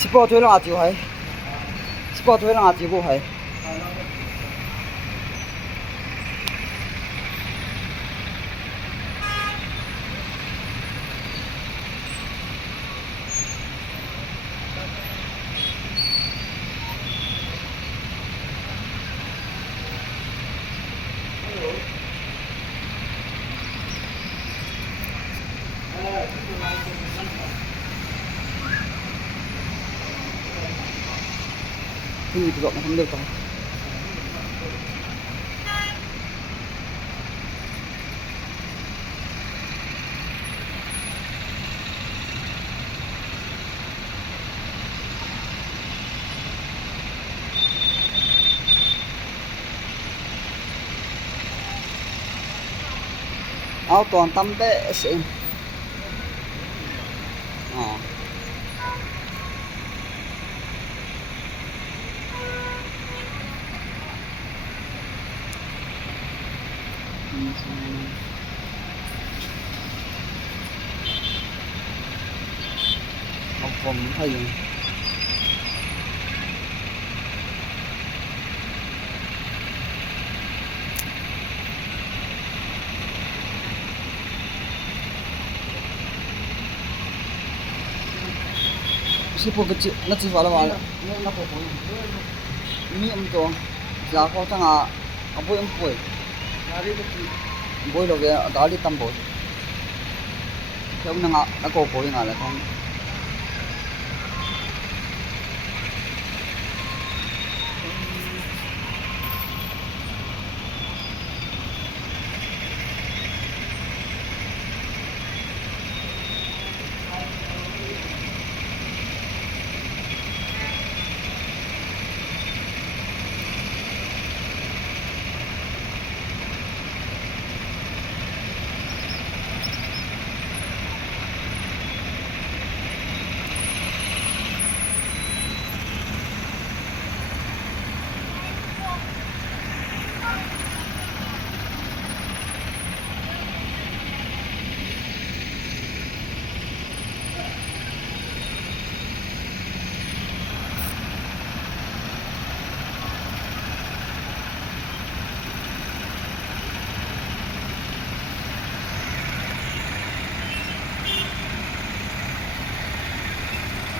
Sport thôi là chịu hay. Sport thôi là chịu cô hay. Thì dọn nó không được rồi. Áo toàn tắm bé xịn. Học vòng thay sipo kecil na siswa la wala na po mi am to ja ko tanga apoy am poy nari ko boy lo ge dali tam boy kaya na nga ako po yung ala kong